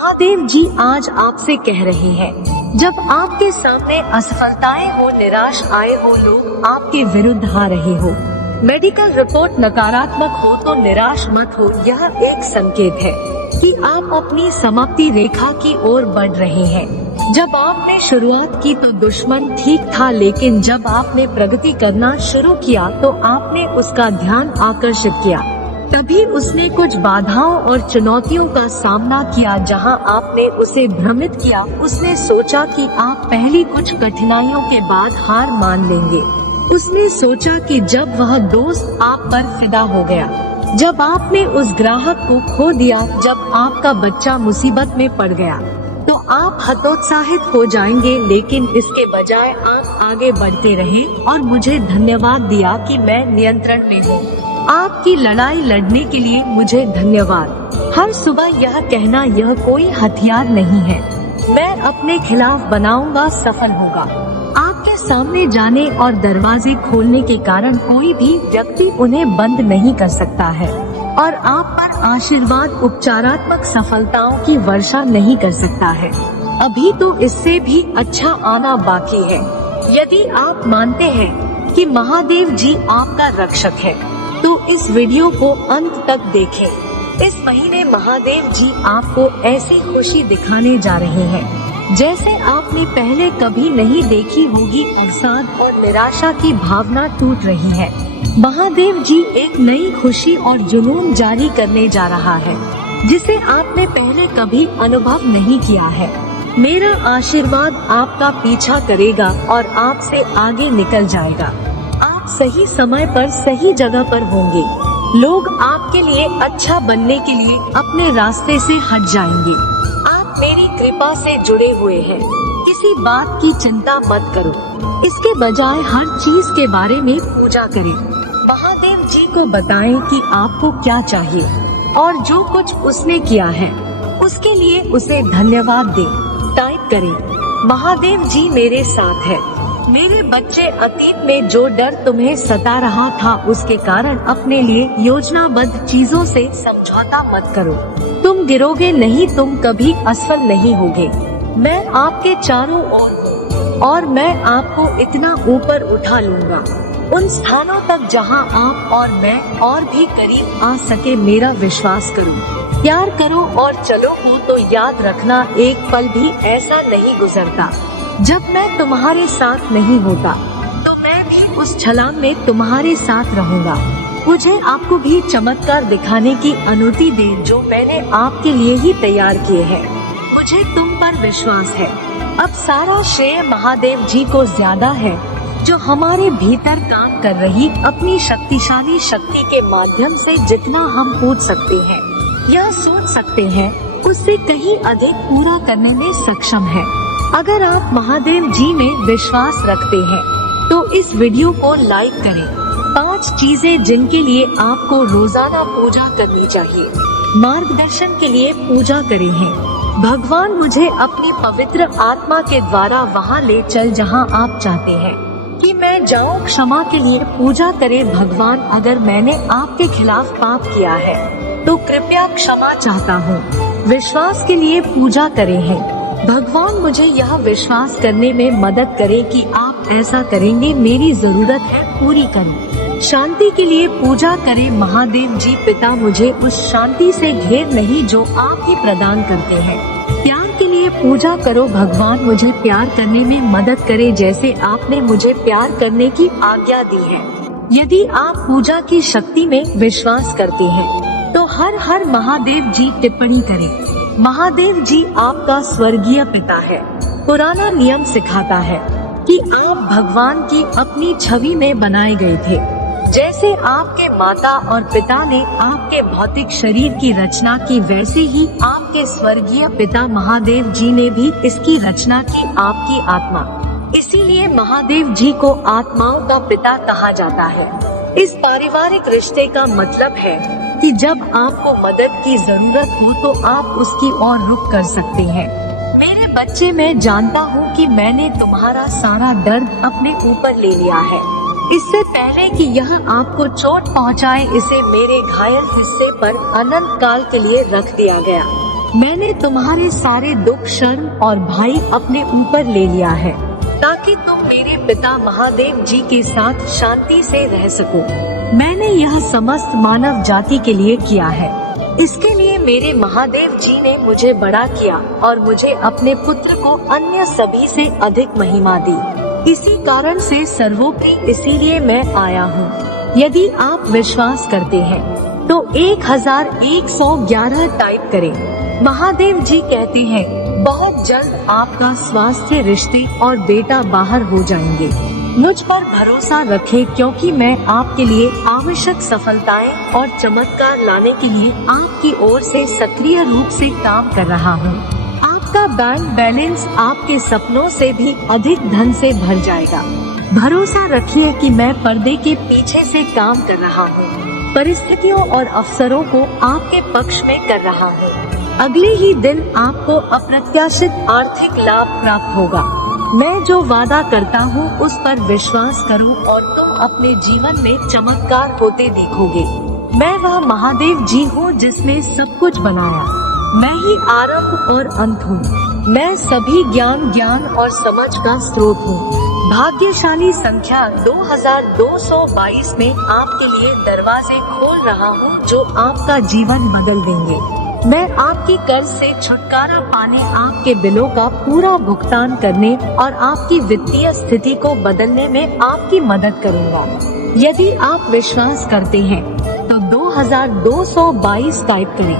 महादेव जी आज आपसे कह रहे हैं, जब आपके सामने असफलताएं हो, निराश आए हो, लोग आपके विरुद्ध आ रहे हो, मेडिकल रिपोर्ट नकारात्मक हो तो निराश मत हो। यह एक संकेत है कि आप अपनी समाप्ति रेखा की ओर बढ़ रहे हैं। जब आपने शुरुआत की तो दुश्मन ठीक था, लेकिन जब आपने प्रगति करना शुरू किया तो आपने उसका ध्यान आकर्षित किया। तभी उसने कुछ बाधाओं और चुनौतियों का सामना किया। जहां आपने उसे भ्रमित किया, उसने सोचा कि आप पहली कुछ कठिनाइयों के बाद हार मान लेंगे। उसने सोचा कि जब वह दोस्त आप पर फिदा हो गया, जब आपने उस ग्राहक को खो दिया, जब आपका बच्चा मुसीबत में पड़ गया, तो आप हतोत्साहित हो जाएंगे। लेकिन इसके बजाय आप आगे बढ़ते रहे और मुझे धन्यवाद दिया कि मैं नियंत्रण में हूँ। आपकी लड़ाई लड़ने के लिए मुझे धन्यवाद। हर सुबह यह कहना, यह कोई हथियार नहीं है, मैं अपने खिलाफ बनाऊंगा, सफल होगा। आपके सामने जाने और दरवाजे खोलने के कारण कोई भी व्यक्ति उन्हें बंद नहीं कर सकता है और आप पर आशीर्वाद, उपचारात्मक सफलताओं की वर्षा नहीं कर सकता है। अभी तो इससे भी अच्छा आना बाकी है। यदि आप मानते हैं कि महादेव जी आपका रक्षक है, तो इस वीडियो को अंत तक देखें। इस महीने महादेव जी आपको ऐसी खुशी दिखाने जा रहे हैं जैसे आपने पहले कभी नहीं देखी होगी। अवसाद और निराशा की भावना टूट रही है। महादेव जी एक नई खुशी और जुनून जारी करने जा रहा है जिसे आपने पहले कभी अनुभव नहीं किया है। मेरा आशीर्वाद आपका पीछा करेगा और आपसे आगे निकल जाएगा। आप सही समय पर सही जगह पर होंगे। लोग आपके लिए अच्छा बनने के लिए अपने रास्ते से हट जाएंगे। आप मेरी कृपा से जुड़े हुए हैं। किसी बात की चिंता मत करो, इसके बजाय हर चीज के बारे में पूजा करें। महादेव जी को बताएं कि आपको क्या चाहिए और जो कुछ उसने किया है उसके लिए उसे धन्यवाद दें। टाइप करें, महादेव जी मेरे साथ है। मेरे बच्चे, अतीत में जो डर तुम्हें सता रहा था उसके कारण अपने लिए योजनाबद्ध चीजों से समझौता मत करो। तुम गिरोगे नहीं, तुम कभी असफल नहीं होगे। मैं आपके चारों ओर और मैं आपको इतना ऊपर उठा लूंगा, उन स्थानों तक जहां आप और मैं और भी करीब आ सके। मेरा विश्वास करो, प्यार करो और चलो। हो तो याद रखना, एक पल भी ऐसा नहीं गुजरता जब मैं तुम्हारे साथ नहीं होता। तो मैं भी उस छलांग में तुम्हारे साथ रहूंगा। मुझे आपको भी चमत्कार दिखाने की अनुमति दे जो मैंने आपके लिए ही तैयार किए हैं। मुझे तुम पर विश्वास है। अब सारा श्रेय महादेव जी को ज्यादा है जो हमारे भीतर काम कर रही अपनी शक्तिशाली शक्ति के माध्यम से जितना हम पूछ सकते हैं या सोच सकते हैं, उससे कहीं अधिक पूरा करने में सक्षम है। अगर आप महादेव जी में विश्वास रखते हैं तो इस वीडियो को लाइक करें। 5 चीजें जिनके लिए आपको रोजाना पूजा करनी चाहिए। मार्गदर्शन के लिए पूजा करें हैं। भगवान मुझे अपनी पवित्र आत्मा के द्वारा वहां ले चल जहां आप चाहते हैं कि मैं जाऊं। क्षमा के लिए पूजा करें। भगवान, अगर मैंने आपके खिलाफ पाप किया है तो कृपया क्षमा चाहता हूँ। विश्वास के लिए पूजा करें हैं। भगवान, मुझे यह विश्वास करने में मदद करें कि आप ऐसा करेंगे। मेरी जरूरत है, पूरी करो। शांति के लिए पूजा करें। महादेव जी पिता, मुझे उस शांति से घेर नहीं जो आप ही प्रदान करते हैं। प्यार के लिए पूजा करो। भगवान, मुझे प्यार करने में मदद करें जैसे आपने मुझे प्यार करने की आज्ञा दी है। यदि आप पूजा की शक्ति में विश्वास करते हैं तो हर हर महादेव जी टिप्पणी करें। महादेव जी आपका स्वर्गीय पिता है। पुराना नियम सिखाता है कि आप भगवान की अपनी छवि में बनाए गए थे। जैसे आपके माता और पिता ने आपके भौतिक शरीर की रचना की, वैसे ही आपके स्वर्गीय पिता महादेव जी ने भी इसकी रचना की, आपकी आत्मा। इसीलिए महादेव जी को आत्माओं का पिता कहा जाता है। इस पारिवारिक रिश्ते का मतलब है कि जब आपको मदद की जरूरत हो तो आप उसकी ओर रुख कर सकते हैं। मेरे बच्चे, मैं जानता हूँ कि मैंने तुम्हारा सारा दर्द अपने ऊपर ले लिया है। इससे पहले कि यह आपको चोट पहुँचाए, इसे मेरे घायल हिस्से पर अनंत काल के लिए रख दिया गया। मैंने तुम्हारे सारे दुख, शर्म और भय अपने ऊपर ले लिया है ताकि तुम मेरे पिता महादेव जी के साथ शांति से रह सको। मैंने यह समस्त मानव जाति के लिए किया है। इसके लिए मेरे महादेव जी ने मुझे बड़ा किया और मुझे अपने पुत्र को अन्य सभी से अधिक महिमा दी। इसी कारण से सर्वोपरि इसीलिए मैं आया हूँ। यदि आप विश्वास करते हैं तो 1111 टाइप करें। महादेव जी कहते हैं बहुत जल्द आपका स्वास्थ्य, रिश्ते और बेटा बाहर हो जाएंगे। मुझ पर भरोसा रखें क्योंकि मैं आपके लिए आवश्यक सफलताएं और चमत्कार लाने के लिए आपकी ओर से सक्रिय रूप से काम कर रहा हूँ। आपका बैंक बैलेंस आपके सपनों से भी अधिक धन से भर जाएगा। भरोसा रखिए कि मैं पर्दे के पीछे से काम कर रहा हूँ, परिस्थितियों और अवसरों को आपके पक्ष में कर रहा हूँ। अगले ही दिन आपको अप्रत्याशित आर्थिक लाभ प्राप्त होगा। मैं जो वादा करता हूँ उस पर विश्वास करो और तुम अपने जीवन में चमत्कार होते देखोगे। मैं वह महादेव जी हूँ जिसने सब कुछ बनाया। मैं ही आरंभ और अंत हूँ। मैं सभी ज्ञान और समझ का स्रोत हूँ। भाग्यशाली संख्या 2222 में आपके लिए दरवाजे खोल रहा हूँ जो आपका जीवन बदल देंगे। मैं आपकी कर्ज से छुटकारा पाने, आपके बिलों का पूरा भुगतान करने और आपकी वित्तीय स्थिति को बदलने में आपकी मदद करूंगा। यदि आप विश्वास करते हैं तो 2222 टाइप करें।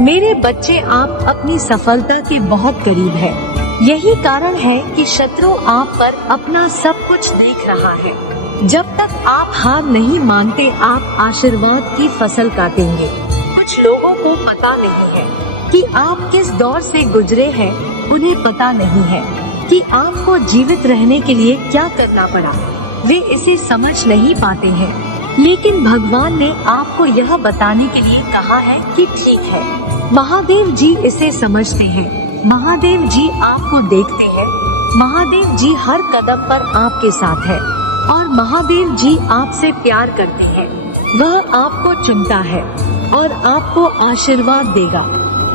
मेरे बच्चे, आप अपनी सफलता के बहुत करीब हैं। यही कारण है कि शत्रु आप पर अपना सब कुछ देख रहा है। जब तक आप हार नहीं मानते, आप आशीर्वाद की फसल काटेंगे। कुछ लोगों को पता नहीं है कि आप किस दौर से गुजरे हैं। उन्हें पता नहीं है कि आपको जीवित रहने के लिए क्या करना पड़ा। वे इसे समझ नहीं पाते हैं, लेकिन भगवान ने आपको यह बताने के लिए कहा है कि ठीक है। महादेव जी इसे समझते हैं। महादेव जी आपको देखते हैं। महादेव जी हर कदम पर आपके साथ है और महादेव जी आपसे प्यार करते हैं। वह आपको चुनता है और आपको आशीर्वाद देगा।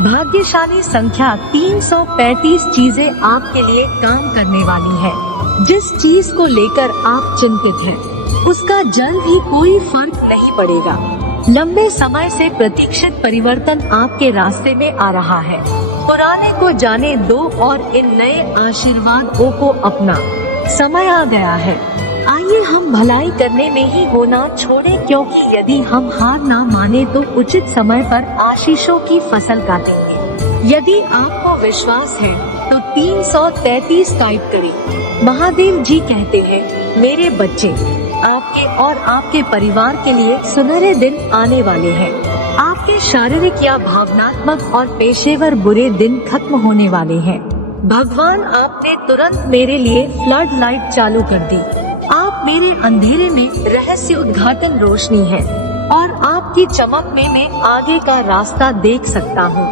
भाग्यशाली संख्या 335 चीजें आपके लिए काम करने वाली है। जिस चीज को लेकर आप चिंतित हैं, उसका जल्द ही कोई फर्क नहीं पड़ेगा। लंबे समय से प्रतीक्षित परिवर्तन आपके रास्ते में आ रहा है। पुराने को जाने दो और इन नए आशीर्वादों को अपना समय आ गया है। आइए हम भलाई करने में ही होना छोड़ें, क्योंकि यदि हम हार ना माने तो उचित समय पर आशीषों की फसल काटेंगे। यदि आपको विश्वास है तो 333 टाइप करें। महादेव जी कहते हैं मेरे बच्चे, आपके और आपके परिवार के लिए सुनहरे दिन आने वाले हैं। आपके शारीरिक या भावनात्मक और पेशेवर बुरे दिन खत्म होने वाले हैं। भगवान, आपने तुरंत मेरे लिए फ्लड लाइट चालू कर दी। आप मेरे अंधेरे में रहस्य उद्घाटन रोशनी है और आपकी चमक में मैं आगे का रास्ता देख सकता हूँ।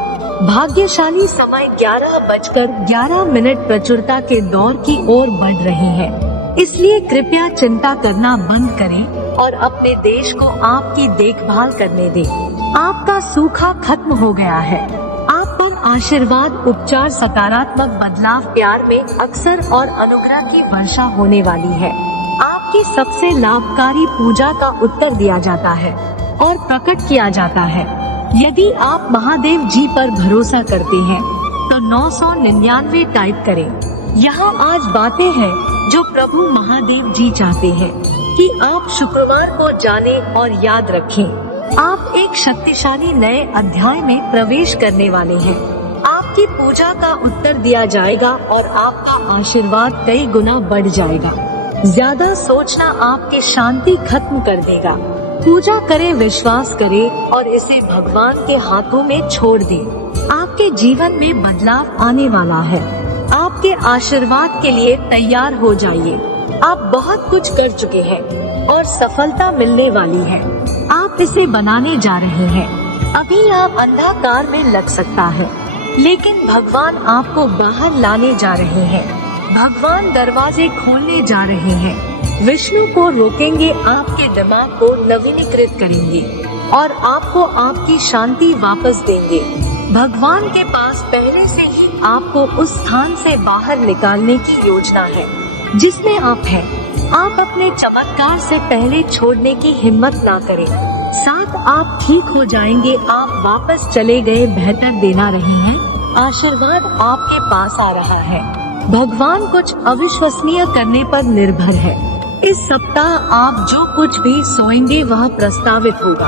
भाग्यशाली समय 11:11 प्रचुरता के दौर की ओर बढ़ रही है। इसलिए कृपया चिंता करना बंद करें और अपने देश को आपकी देखभाल करने दें। आपका सूखा खत्म हो गया है। आप पर आशीर्वाद, उपचार, सकारात्मक बदलाव, प्यार में अक्सर और अनुग्रह की वर्षा होने वाली है। आपकी सबसे लाभकारी पूजा का उत्तर दिया जाता है और प्रकट किया जाता है। यदि आप महादेव जी पर भरोसा करते हैं तो 999 टाइप करें। यहाँ आज बातें हैं जो प्रभु महादेव जी चाहते हैं कि आप शुक्रवार को जाने और याद रखें। आप एक शक्तिशाली नए अध्याय में प्रवेश करने वाले हैं। आपकी पूजा का उत्तर दिया जाएगा और आपका आशीर्वाद कई गुना बढ़ जाएगा। ज्यादा सोचना आपकी शांति खत्म कर देगा। पूजा करें, विश्वास करें और इसे भगवान के हाथों में छोड़ दें। आपके जीवन में बदलाव आने वाला है। आपके आशीर्वाद के लिए तैयार हो जाइए। आप बहुत कुछ कर चुके हैं और सफलता मिलने वाली है। आप इसे बनाने जा रहे हैं। अभी यह अंधकार में लग सकता है, लेकिन भगवान आपको बाहर लाने जा रहे हैं। भगवान दरवाजे खोलने जा रहे हैं। विष्णु को रोकेंगे, आपके दिमाग को नवीनीकृत करेंगे और आपको आपकी शांति वापस देंगे। भगवान के पास पहले से ही आपको उस स्थान से बाहर निकालने की योजना है जिसमें आप हैं। आप अपने चमत्कार से पहले छोड़ने की हिम्मत ना करें। साथ आप ठीक हो जाएंगे। आप वापस चले गए बेहतर देना रहे हैं। आशीर्वाद आपके पास आ रहा है। भगवान कुछ अविश्वसनीय करने पर निर्भर है। इस सप्ताह आप जो कुछ भी सोएंगे वह प्रस्तावित होगा।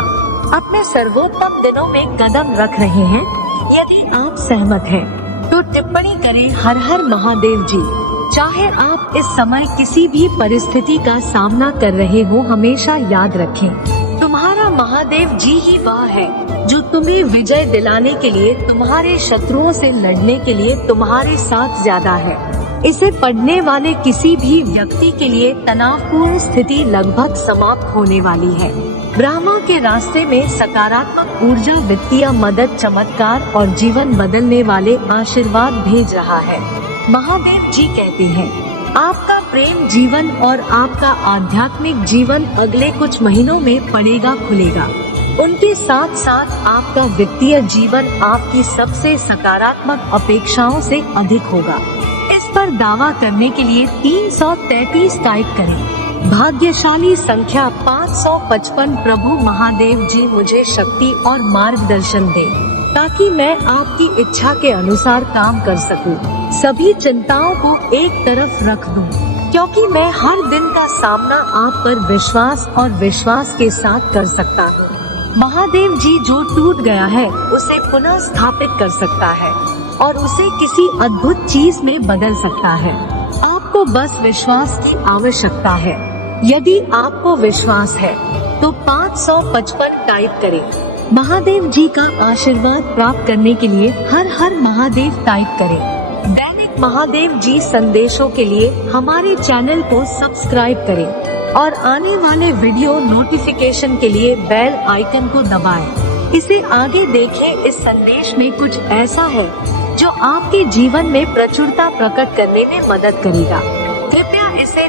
अपने सर्वोत्तम दिनों में कदम रख रहे हैं। यदि आप सहमत हैं, तो टिप्पणी करें हर हर महादेव जी। चाहे आप इस समय किसी भी परिस्थिति का सामना कर रहे हो, हमेशा याद रखें, तुम्हारा महादेव जी ही वह है जो तुम्हें विजय दिलाने के लिए, तुम्हारे शत्रुओं से लड़ने के लिए तुम्हारे साथ ज्यादा है। इसे पढ़ने वाले किसी भी व्यक्ति के लिए तनावपूर्ण स्थिति लगभग समाप्त होने वाली है। ब्रह्मा के रास्ते में सकारात्मक ऊर्जा, वित्तीय मदद, चमत्कार और जीवन बदलने वाले आशीर्वाद भेज रहा है। महादेव जी कहते हैं, आपका प्रेम जीवन और आपका आध्यात्मिक जीवन अगले कुछ महीनों में पड़ेगा खुलेगा। उनके साथ साथ आपका वित्तीय जीवन आपकी सबसे सकारात्मक अपेक्षाओं से अधिक होगा। इस पर दावा करने के लिए 333 टाइप करें। भाग्यशाली संख्या 555। प्रभु महादेव जी मुझे शक्ति और मार्गदर्शन दें ताकि मैं आपकी इच्छा के अनुसार काम कर सकूं। सभी चिंताओं को एक तरफ रख दूं, क्योंकि मैं हर दिन का सामना आप पर विश्वास और विश्वास के साथ कर सकता हूं। महादेव जी जो टूट गया है उसे पुनः स्थापित कर सकता है और उसे किसी अद्भुत चीज में बदल सकता है। आपको बस विश्वास की आवश्यकता है। यदि आपको विश्वास है तो 555 टाइप करें। महादेव जी का आशीर्वाद प्राप्त करने के लिए हर हर महादेव टाइप करें। दैनिक महादेव जी संदेशों के लिए हमारे चैनल को सब्सक्राइब करें और आने वाले वीडियो नोटिफिकेशन के लिए बेल आइकन को दबाएं। इसे आगे देखें। इस संदेश में कुछ ऐसा है जो आपके जीवन में प्रचुरता प्रकट करने में मदद करेगा। कृपया इसे